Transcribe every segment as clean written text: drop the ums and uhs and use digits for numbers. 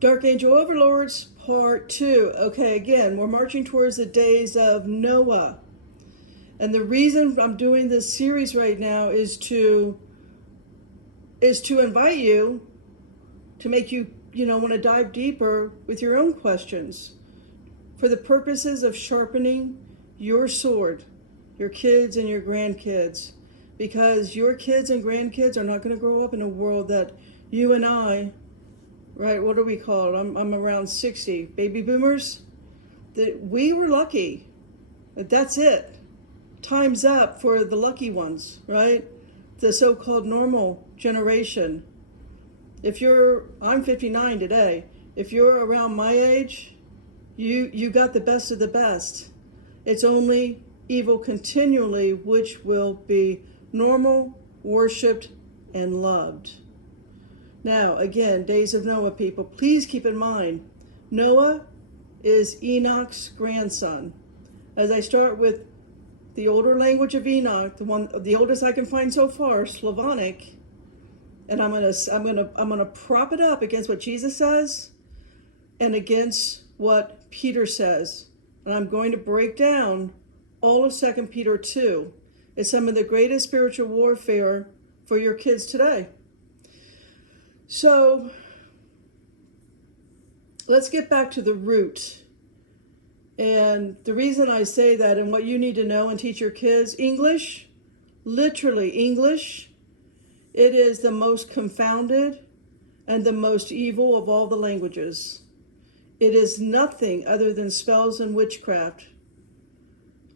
Dark Angel Overlords, Part 2. Okay, again, we're marching towards the days of Noah. And the reason I'm doing this series right now is to invite you, to make you, want to dive deeper with your own questions for the purposes of sharpening your sword, your kids and your grandkids. Because your kids and grandkids are not going to grow up in a world that you and I, right, what do we call it? I'm around 60. Baby boomers, that we were lucky. That's it. Time's up for the lucky ones, right? The so-called normal generation. I'm 59 today. If you're around my age, you got the best of the best. It's only evil continually, which will be normal, worshipped, and loved. Now, again, days of Noah, people, please keep in mind, Noah is Enoch's grandson. As I start with the older language of Enoch, the oldest I can find so far, Slavonic, and I'm gonna prop it up against what Jesus says and against what Peter says, and I'm going to break down all of 2 Peter 2. It's some of the greatest spiritual warfare for your kids today. So let's get back to the root. And the reason I say that and what you need to know and teach your kids, English, literally English, it is the most confounded and the most evil of all the languages. It is nothing other than spells and witchcraft.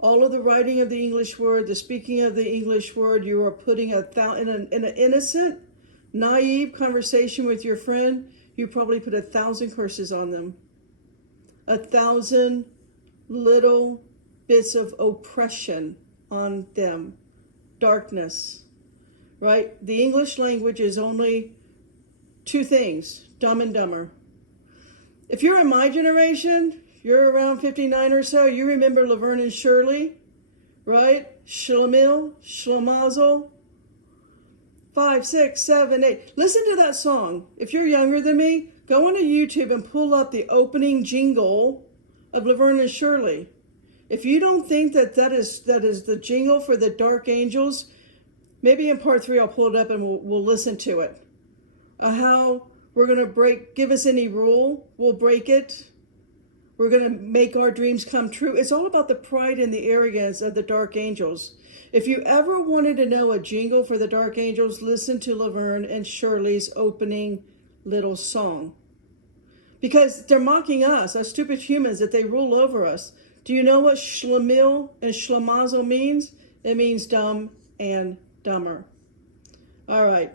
All of the writing of the English word, the speaking of the English word, you are putting in an innocent, naive conversation with your friend, you probably put 1,000 curses on them. 1,000 little bits of oppression on them. Darkness, right? The English language is only two things, dumb and dumber. If you're in my generation, you're around 59 or so, you remember Laverne and Shirley, right? Shlemiel, Shlemazel, 5, 6, 7, 8. Listen to that song. If you're younger than me, go onto YouTube and pull up the opening jingle of Laverne and Shirley. If you don't think that is the jingle for the Dark Angels, maybe in part 3 I'll pull it up and we'll listen to it. How we're going to give us any rule, we'll break it. We're going to make our dreams come true. It's all about the pride and the arrogance of the Dark Angels. If you ever wanted to know a jingle for the Dark Angels, listen to Laverne and Shirley's opening little song. Because they're mocking us stupid humans, that they rule over us. Do you know what Shlemiel and Shlemazel means? It means dumb and dumber. All right.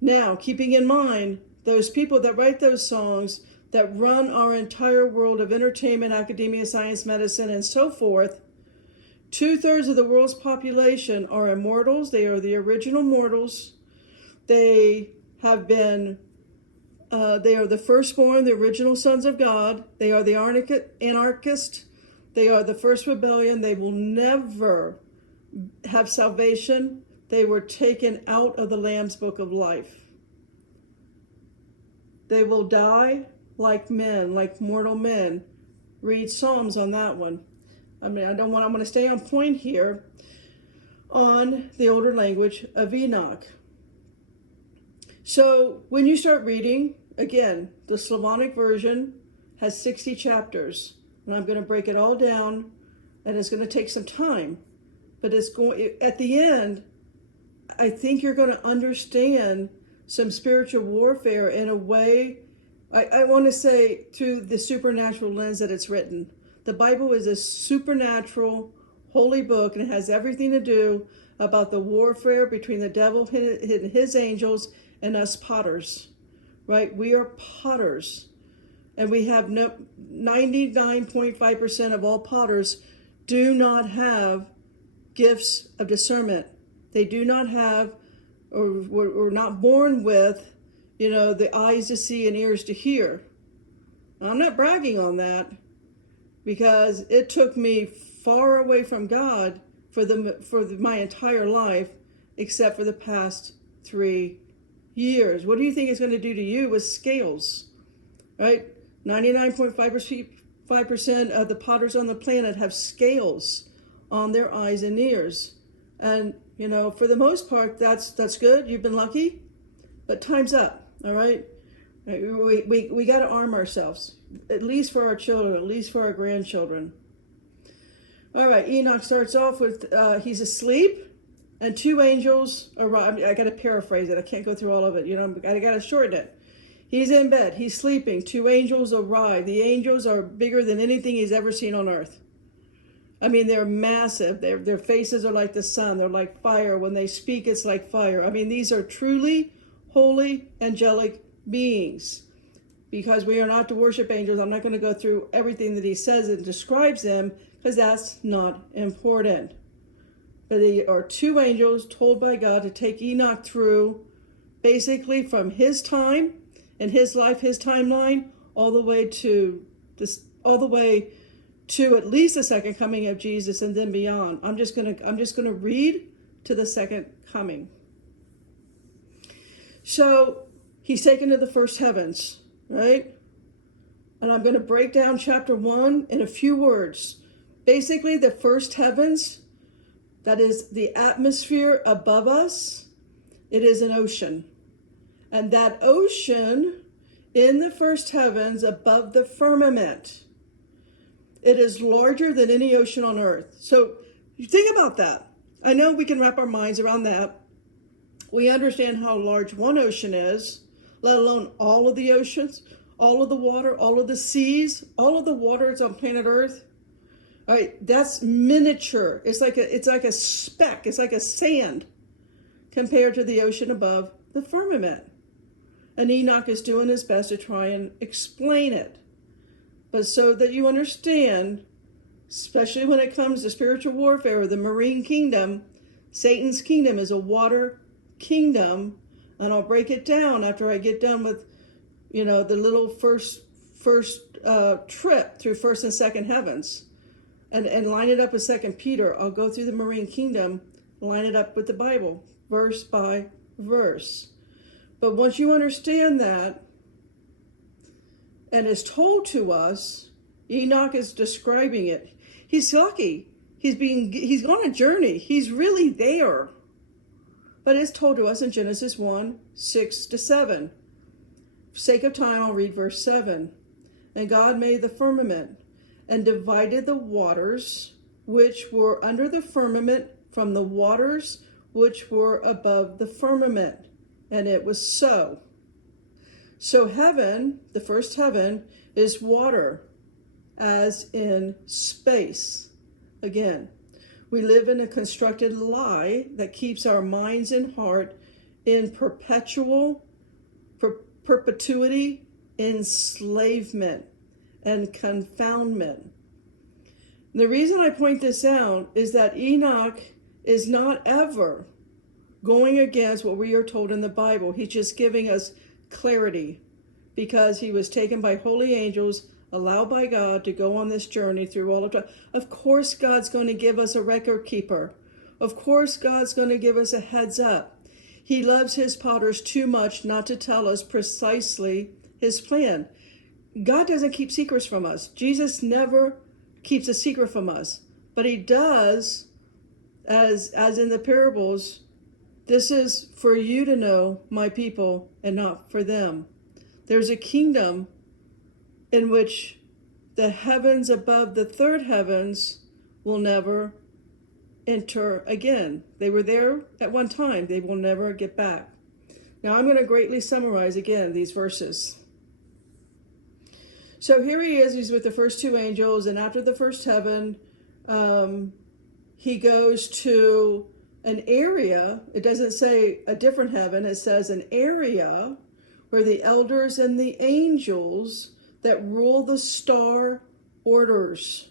Now, keeping in mind, those people that write those songs, that run our entire world of entertainment, academia, science, medicine, and so forth, 2/3 of the world's population are immortals. They are the original mortals. They have been, they are the firstborn, the original sons of God. They are the anarchist. They are the first rebellion. They will never have salvation. They were taken out of the Lamb's book of life. They will die like men, like mortal men. Read Psalms on that one. I'm going to stay on point here on the older language of Enoch. So when you start reading, again, the Slavonic version has 60 chapters. And I'm going to break it all down, and it's going to take some time. But at the end, I think you're going to understand some spiritual warfare in a way, I want to say, through the supernatural lens that it's written. The Bible is a supernatural, holy book, and it has everything to do about the warfare between the devil and his angels and us potters, right? We are potters, and we have 99.5% of all potters do not have gifts of discernment. They do not have, or were not born with, the eyes to see and ears to hear. Now, I'm not bragging on that, because it took me far away from God for my entire life, except for the past 3 years. What do you think it's going to do to you with scales? right? 99.5% of the potters on the planet have scales on their eyes and ears. And, for the most part, that's good. You've been lucky, but time's up, all right? We got to arm ourselves, at least for our children, at least for our grandchildren. All right, Enoch starts off with, he's asleep, and two angels arrive. I got to paraphrase it. I can't go through all of it. I got to shorten it. He's in bed. He's sleeping. Two angels arrive. The angels are bigger than anything he's ever seen on earth. I mean, they're massive. Their faces are like the sun. They're like fire. When they speak, it's like fire. I mean, these are truly holy, angelic beings. Because we are not to worship angels, I'm not going to go through everything that he says and describes them, because that's not important. But they are two angels told by God to take Enoch through, basically from his time and his life, his timeline, all the way to at least the second coming of Jesus and then beyond. I'm just gonna read to the second coming. So he's taken to the first heavens, right? And I'm going to break down chapter 1 in a few words. Basically, the first heavens, that is the atmosphere above us, it is an ocean. And that ocean in the first heavens above the firmament, it is larger than any ocean on earth. So you think about that. I know we can wrap our minds around that. We understand how large one ocean is, let alone all of the oceans, all of the water, all of the seas, all of the waters on planet Earth. All right, that's miniature. It's like a speck. It's like a sand compared to the ocean above the firmament. And Enoch is doing his best to try and explain it. But so that you understand, especially when it comes to spiritual warfare, the marine kingdom, Satan's kingdom is a water kingdom. And I'll break it down after I get done with, the little first trip through first and second heavens. And line it up with 2 Peter. I'll go through the marine kingdom, line it up with the Bible, verse by verse. But once you understand that, and is told to us, Enoch is describing it. He's lucky. He's on a journey. He's really there. But it's told to us in Genesis 1, 6-7. For sake of time, I'll read verse 7. And God made the firmament and divided the waters which were under the firmament from the waters which were above the firmament. And it was so. So heaven, the first heaven, is water, as in space. Again, we live in a constructed lie that keeps our minds and heart in perpetuity, enslavement, and confoundment. The reason I point this out is that Enoch is not ever going against what we are told in the Bible. He's just giving us clarity because he was taken by holy angels, allowed by God to go on this journey through all of time. Of course, God's going to give us a record keeper. Of course, God's going to give us a heads up. He loves his potters too much not to tell us precisely his plan. God doesn't keep secrets from us. Jesus never keeps a secret from us. But he does, as in the parables, this is for you to know, my people, and not for them. There's a kingdom in which the heavens above the third heavens will never enter again. They were there at one time. They will never get back. Now I'm going to greatly summarize again these verses. So here he is. He's with the first two angels. And after the first heaven, he goes to an area. It doesn't say a different heaven. It says an area where the elders and the angels that rule the star orders.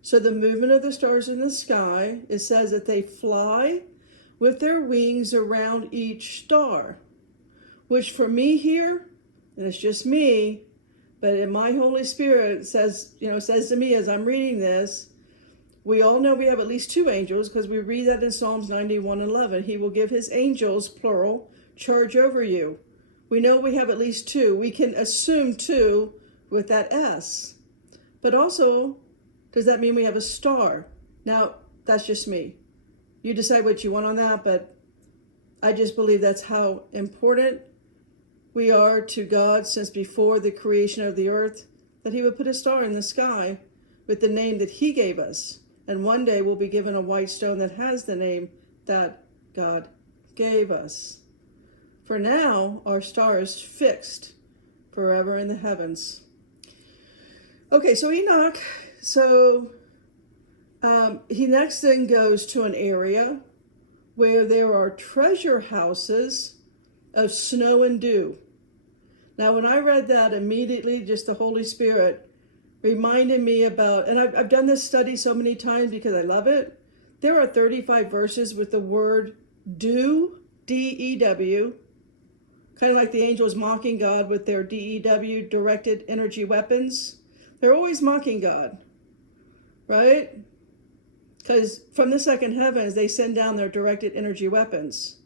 So the movement of the stars in the sky, it says that they fly with their wings around each star, which for me here, and it's just me, but in my Holy Spirit says to me as I'm reading this, we all know we have at least two angels because we read that in Psalms 91:11. He will give his angels, plural, charge over you, We know we have at least two. We can assume two with that S. But also, does that mean we have a star? Now, that's just me. You decide what you want on that, but I just believe that's how important we are to God since before the creation of the earth, that he would put a star in the sky with the name that he gave us. And one day we'll be given a white stone that has the name that God gave us. For now, our star is fixed forever in the heavens. Okay, so Enoch, he next then goes to an area where there are treasure houses of snow and dew. Now, when I read that, immediately just the Holy Spirit reminded me about, and I've done this study so many times because I love it. There are 35 verses with the word dew, D-E-W, kind of like the angels mocking God with their DEW, directed energy weapons. They're always mocking God, right? Because from the second heavens, they send down their directed energy weapons.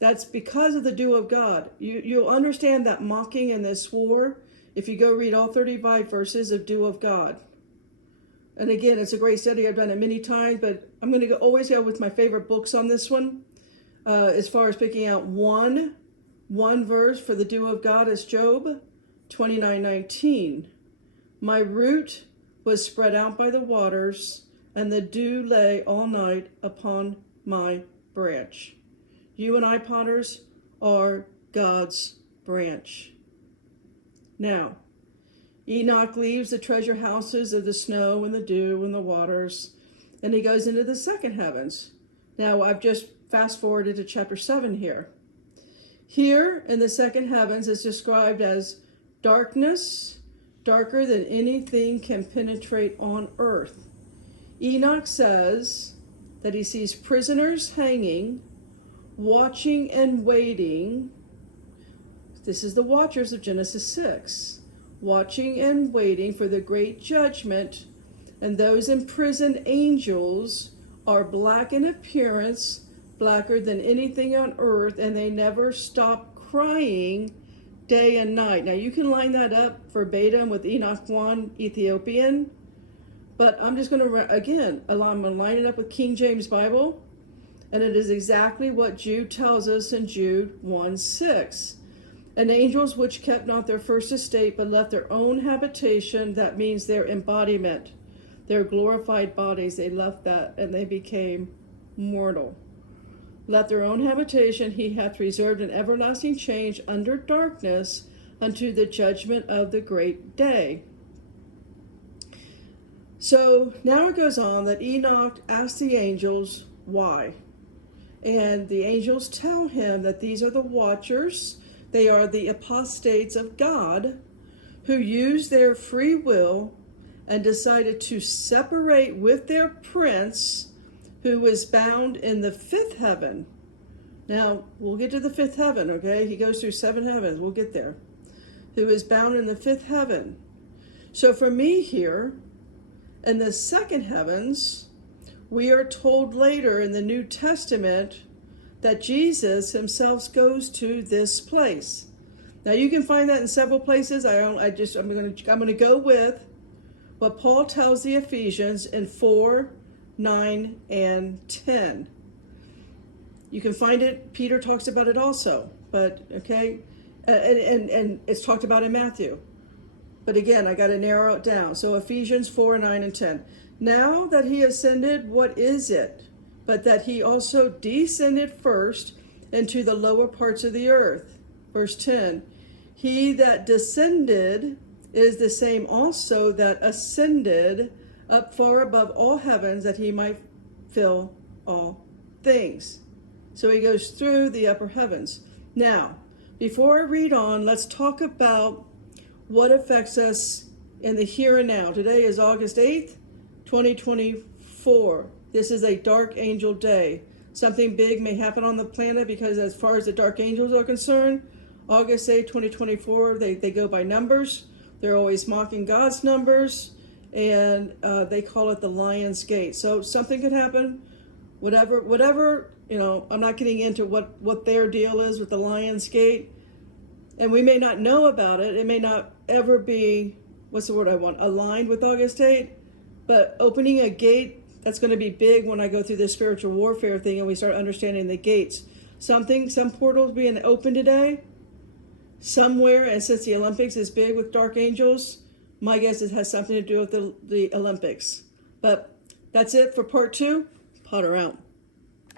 That's because of the dew of God. You'll understand that mocking and this war if you go read all 35 verses of dew of God. And again, it's a great study. I've done it many times, but I'm going to always go with my favorite books on this one. As far as picking out one verse for the dew of God is Job 29:19. My root was spread out by the waters, and the dew lay all night upon my branch. You and I, potters, are God's branch. Now, Enoch leaves the treasure houses of the snow and the dew and the waters, and he goes into the second heavens. Now, I've just fast forwarded to chapter 7 here. Here in the second heavens is described as darkness, darker than anything can penetrate on earth. Enoch says that he sees prisoners hanging, watching and waiting. This is the watchers of Genesis 6. Watching and waiting for the great judgment, and those imprisoned angels are black in appearance, blacker than anything on earth, and they never stop crying day and night. Now you can line that up verbatim with Enoch 1, Ethiopian, but I'm just going to, again, I'm going to line it up with King James Bible, and it is exactly what Jude tells us in Jude 1:6. And angels which kept not their first estate, but left their own habitation, that means their embodiment, their glorified bodies, they left that and they became mortal. Left their own habitation, he hath reserved an everlasting change under darkness unto the judgment of the great day. So now it goes on that Enoch asked the angels why. And the angels tell him that these are the watchers. They are the apostates of God who used their free will and decided to separate with their prince who was bound in the fifth heaven. Now, we'll get to the fifth heaven, okay? He goes through 7 heavens. We'll get there. Who is bound in the fifth heaven. So for me here, in the second heavens, we are told later in the New Testament that Jesus himself goes to this place. Now you can find that in several places. I'm going to go with what Paul tells the Ephesians in 4, 9, and 10. You can find it. Peter talks about it also, but okay, and it's talked about in Matthew. But again, I got to narrow it down. So Ephesians 4, 9, and 10. Now that he ascended, what is it? But that he also descended first into the lower parts of the earth. Verse 10. He that descended is the same also that ascended up far above all heavens, that he might fill all things. So he goes through the upper heavens. Now, before I read on, let's talk about what affects us in the here and now. Today is August 8th, 2024. This is a dark angel day. Something big may happen on the planet because as far as the dark angels are concerned, August 8th, 2024, they go by numbers. They're always mocking God's numbers, and they call it the Lion's Gate. So something could happen, whatever, I'm not getting into what their deal is with the Lion's Gate. And we may not know about it. It may not ever be, what's the word I want, aligned with August 8. But opening a gate, that's going to be big when I go through this spiritual warfare thing and we start understanding the gates. Some portals being open today, somewhere, and since the Olympics is big with dark angels, my guess it has something to do with the Olympics. But that's it for part 2. Potter out.